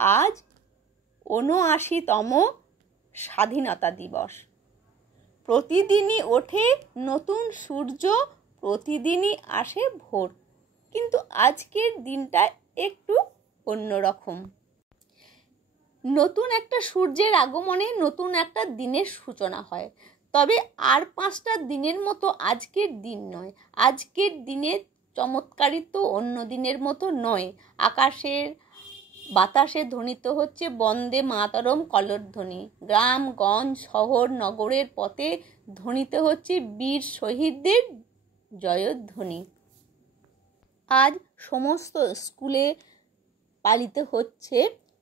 আজ ৭৯তম স্বাধীনতা দিবস। প্রতিদিনই ওঠে নতুন সূর্য, প্রতিদিনই আসে ভোর, কিন্তু আজকের দিনটা একটু অন্যরকম। নতুন একটা সূর্যের আগমনে নতুন একটা দিনের সূচনা হয়, তবে আর ৫টা দিনের মতো আজকের দিন নয়। আজকের দিনের চমৎকারিত্ব অন্য দিনের মতো নয়। আকাশের বাতাসে ধ্বনিত হচ্ছে বন্দে মাতরম কলধ্বনি। গ্রামগঞ্জ শহর নগরের পথে ধ্বনিত হচ্ছে বীর শহীদদের জয়ধ্বনি। আজ সমস্ত স্কুলে পালিত হচ্ছে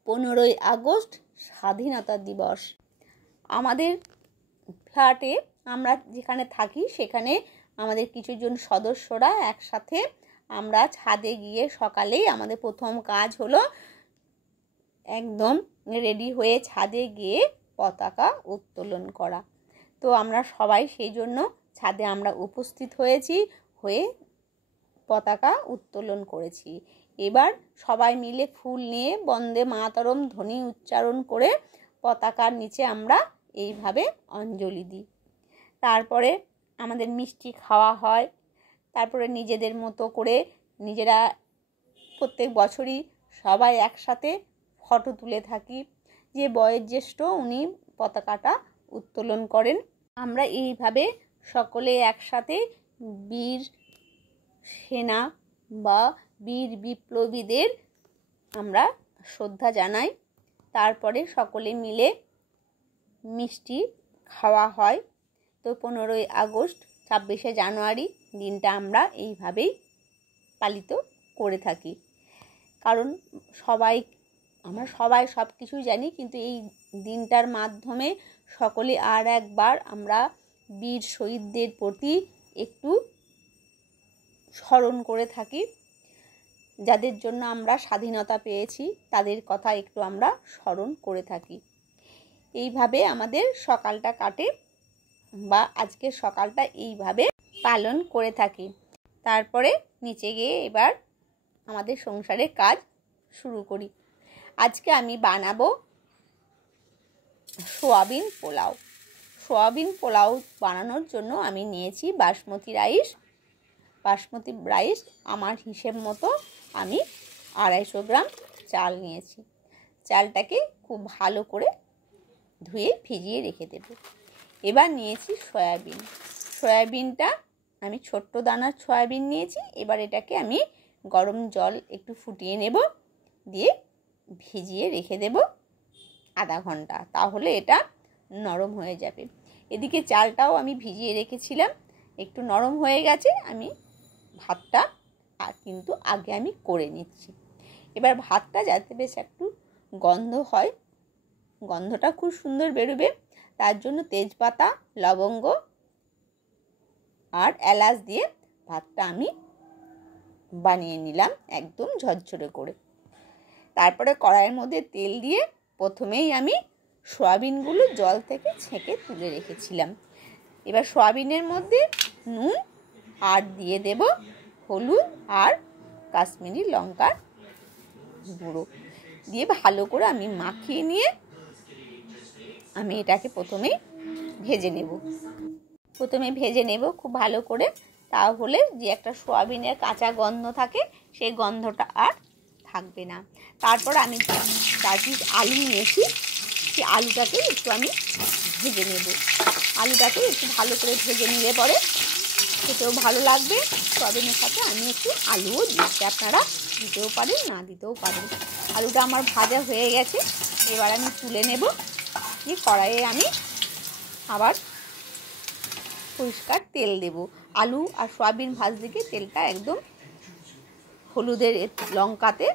১৫ই আগস্ট স্বাধীনতা দিবস। আমাদের ফ্ল্যাটে আমরা যেখানে থাকি সেখানে আমাদের কিছুজন সদস্যরা একসাথে আমরা ছাদে গিয়ে সকালেই আমাদের প্রথম কাজ হলো একদম রেডি হয়ে ছাদে গিয়ে পতাকা উত্তোলন করা। তো আমরা সবাই সেই জন্য ছাদে আমরা উপস্থিত হয়েছি, হয়ে পতাকা উত্তোলন করেছি। এবার সবাই মিলে ফুল নিয়ে বন্দে মাতরম ধ্বনি উচ্চারণ করে পতাকার নিচে আমরা এইভাবে অঞ্জলি দিই। তারপরে আমাদের মিষ্টি খাওয়া হয়। তারপরে নিজেদের মতো করে নিজেরা প্রত্যেক বছরই সবাই একসাথে ফটো তুলে থাকি। যে বয়োজ্যেষ্ঠ উনি পতাকাটা উত্তোলন করেন। আমরা এইভাবে সকলে একসাথে বীর সেনা বা বীর বিপ্লবীদের আমরা শ্রদ্ধা জানাই। তারপরে সকলে মিলে মিষ্টি খাওয়া হয়। তো ১৫ই আগস্ট ২৬শে জানুয়ারি দিনটা আমরা এইভাবেই পালিত করে থাকি। কারণ আমরা সবাই সব কিছুই জানি, কিন্তু এই দিনটার মাধ্যমে সকলে আর একবার আমরা বীর শহীদদের প্রতি একটু স্মরণ করে থাকি। যাদের জন্য আমরা স্বাধীনতা পেয়েছি তাদের কথা একটু আমরা স্মরণ করে থাকি। এইভাবে আমাদের সকালটা কাটে, বা আজকের সকালটা এইভাবে পালন করে থাকি। তারপরে নিচে গিয়ে এবার আমাদের সংসারের কাজ শুরু করি। আজকে আমি বানাবো সোয়াবিন পোলাও। সোয়াবিন পোলাও বানানোর জন্য আমি নিয়েছি বাসমতি রাইস। আমার হিসেব মতো আমি ২৫০ গ্রাম চাল নিয়েছি। চালটাকে খুব ভালো করে ধুয়ে ভিজিয়ে রেখে দেব। এবার নিয়েছি সয়াবিনটা আমি ছোট্ট দানার সয়াবিন নিয়েছি। এবার এটাকে আমি গরম জল একটু ফুটিয়ে নেব, দিয়ে ভিজিয়ে রেখে দেব আধা ঘন্টা, তাহলে এটা নরম হয়ে যাবে। এদিকে চালটাও আমি ভিজিয়ে রেখেছিলাম, একটু নরম হয়ে গেছে। আমি ভাতটা কিন্তু আগে আমি করে নিচ্ছি। এবার ভাতটা যাতে বেশ একটু গন্ধ হয়, গন্ধটা খুব সুন্দর বেরোবে, তার জন্য তেজপাতা, লবঙ্গ আর এলাচ দিয়ে ভাতটা আমি বানিয়ে নিলাম একদম ঝরঝরে করে। তারপরে কড়াইয়ের মধ্যে তেল দিয়ে প্রথমেই আমি সয়াবিনগুলো জল থেকে ছেঁকে তুলে রেখেছিলাম। এবার সয়াবিনের মধ্যে নুন আর দিয়ে দেব হলুদ আর কাশ্মীরি লঙ্কার গুঁড়ো দিয়ে ভালো করে আমি মাখিয়ে নিয়ে আমি এটাকে প্রথমে ভেজে নেব খুব ভালো করে। তাহলে যে একটা সয়াবিনের কাঁচা গন্ধ থাকে সেই গন্ধটা আর থাকবে না। তারপর আমি 4 পিস আলু নিয়েছি, সেই আলুটাকে একটু আমি ভেজে নেব। আলুটাকে একটু ভালো করে ভেজে নিলে পরে খেতেও ভালো লাগবে। সয়াবিনের সাথে আমি একটু আলুও দিচ্ছি, আপনারা দিতেও পারেন না দিতেও পারেন। আলুটা আমার ভাজা হয়ে গেছে। এবার আমি তুলে নেব, দিয়ে কড়াইয়ে আমি আবার পরিষ্কার তেল দেব। আলু আর সয়াবিন ভাজতে গিয়ে তেলটা একদম হলুদের লঙ্কাতে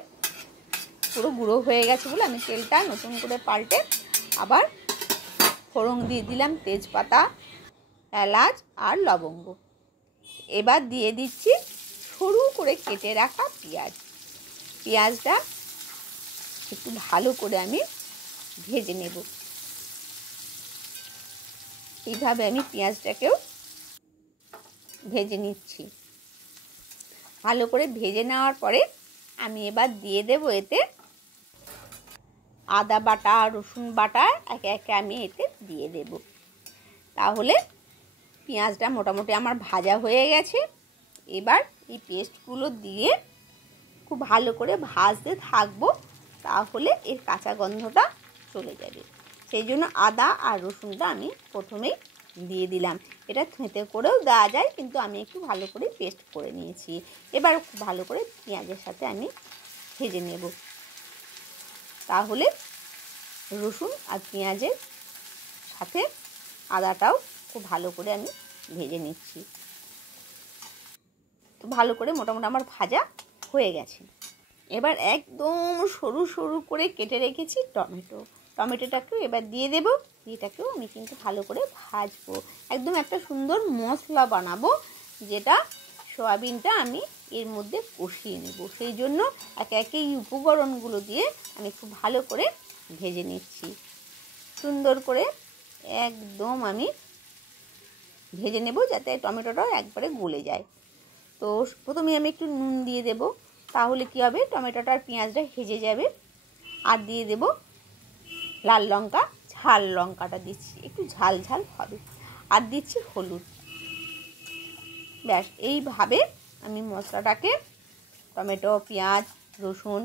পুরো গুঁড়ো হয়ে গেছে বলে আমি তেলটা নতুন করে পাল্টে আবার ফোড়ন দিয়ে দিলাম তেজপাতা, এলাচ আর লবঙ্গ। এবার দিয়ে দিচ্ছি সরু করে কেটে রাখা পেঁয়াজটা একটু ভালো করে আমি ভেজে নেব। এইভাবে আমি পেঁয়াজটাকেও ভেজে নিচ্ছি। ভালো করে ভেজে নেওয়ার পরে আমি এবার দিয়ে দেব এতে আদা বাটা রসুন বাটা একে একে আমি এতে দিয়ে দেব। তাহলে পেঁয়াজটা মোটামুটি আমার ভাজা হয়ে গেছে। এবার এই পেস্টগুলো দিয়ে খুব ভালো করে ভাজতে থাকবো, তাহলে এর কাঁচা গন্ধটা চলে যাবে। সেই জন্য আদা আর রসুনটা আমি প্রথমেই দিয়ে দিলাম। এটা থেঁতে করেও দেওয়া যায়, কিন্তু আমি একটু ভালো করে পেস্ট করে নিয়েছি। এবার খুব ভালো করে পেঁয়াজের সাথে আমি ভেজে নেব। তাহলে রসুন আর পেঁয়াজের সাথে আদাটাও খুব ভালো করে আমি ভেজে নিচ্ছি। তো ভালো করে মোটামুটি আমার ভাজা হয়ে গেছে। এবার একদম সরু সরু করে কেটে রেখেছি টমেটোটাকেও এবার দিয়ে দেব। এটাকেও আমি কিন্তু ভালো করে ভাজবো, একদম একটা সুন্দর মশলা বানাবো, যেটা সয়াবিনটা আমি এর মধ্যে কষিয়ে নেব। সেই জন্য একে একে এই উপকরণগুলো দিয়ে আমি খুব ভালো করে ভেজে নিচ্ছি। সুন্দর করে একদম আমি ভেজে নেব, যাতে টমেটোটাও একবারে গলে যায়। তো প্রথমে আমি একটু নুন দিয়ে দেব, তাহলে কি হবে, টমেটোটা আর পেঁয়াজটা ভেজে যাবে। আর দিয়ে দেব লাল লঙ্কা, ঝাল লঙ্কাটা দিচ্ছি, একটু ঝাল ঝাল হবে। আর দিচ্ছি হলুদ। ব্যাস এইভাবে আমি মশলাটাকে টমেটো পেঁয়াজ রসুন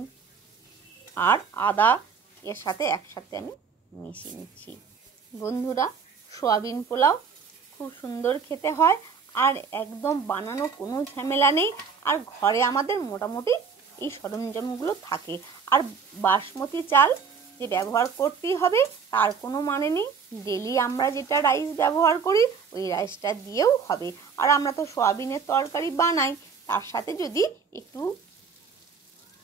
আর আদা এর সাথে একসাথে আমি মিশিয়ে নিচ্ছি। বন্ধুরা, সয়াবিন পোলাও খুব সুন্দর খেতে হয়, আর একদম বানানো কোনো ঝামেলা নেই। আর ঘরে আমাদের মোটামুটি এই সরঞ্জামগুলো থাকে। আর বাসমতি চাল যে ব্যবহার করতেই হবে তার কোনো মানে নেই। ডেলি আমরা যেটা রাইস ব্যবহার করি ওই রাইসটা দিয়েও হবে। আর আমরা তো সয়াবিনের তরকারি বানাই, তার সাথে যদি একটু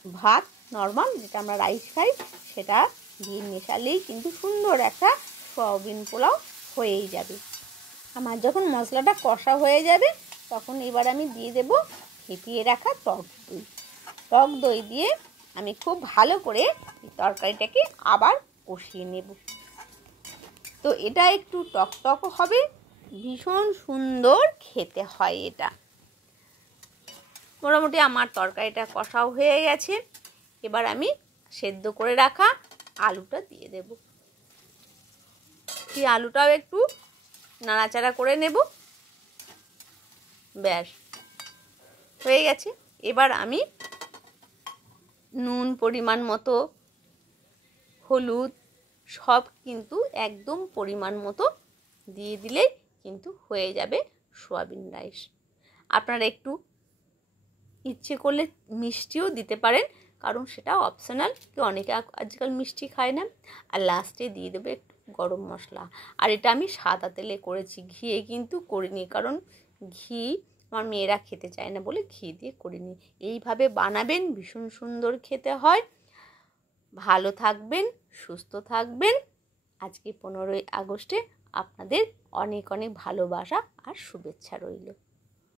ভাত নর্মাল যেটা আমরা রাইস খাই সেটা দিয়ে মেশালেই কিন্তু সুন্দর একটা সয়াবিন পোলাও হয়েই যাবে। আমার যখন মশলাটা কষা হয়ে যাবে তখন এবার আমি দিয়ে দেব ফেটিয়ে রাখা টক দই দিয়ে আমি খুব ভালো করে এই তরকারিটাকে আবার কষিয়ে নেব। তো এটা একটু টক হবে, ভীষণ সুন্দর খেতে হয় এটা। মোটামুটি আমার তরকারিটা কষাও হয়ে গেছে। এবার আমি সেদ্ধ করে রাখা আলুটা দিয়ে দেব। সেই আলুটাও একটু নাড়াচাড়া করে নেব। ব্যাস হয়ে গেছে। এবার আমি নুন পরিমাণ মতো, হলুদ সব কিন্তু একদম পরিমাণ মতো দিয়ে দিলেই কিন্তু হয়ে যাবে সয়াবিন রাইস। আপনারা একটু ইচ্ছে করলে মিষ্টিও দিতে পারেন, কারণ সেটা অপশনাল, কি অনেকে আজকাল মিষ্টি খায় না। আর লাস্টে দিয়ে দেবে একটু গরম মশলা। আর এটা আমি সাদা তেলে করেছি, ঘিয়ে কিন্তু করিনি, কারণ ঘি আমার মেয়েরা খেতে চায় না বলে ঘি দিয়ে করিনি। এইভাবে বানাবেন, ভীষণ সুন্দর খেতে হয়। ভালো থাকবেন, সুস্থ থাকবেন। আজকে 15ই আগস্টে আপনাদের অনেক অনেক ভালোবাসা আর শুভেচ্ছা রইল।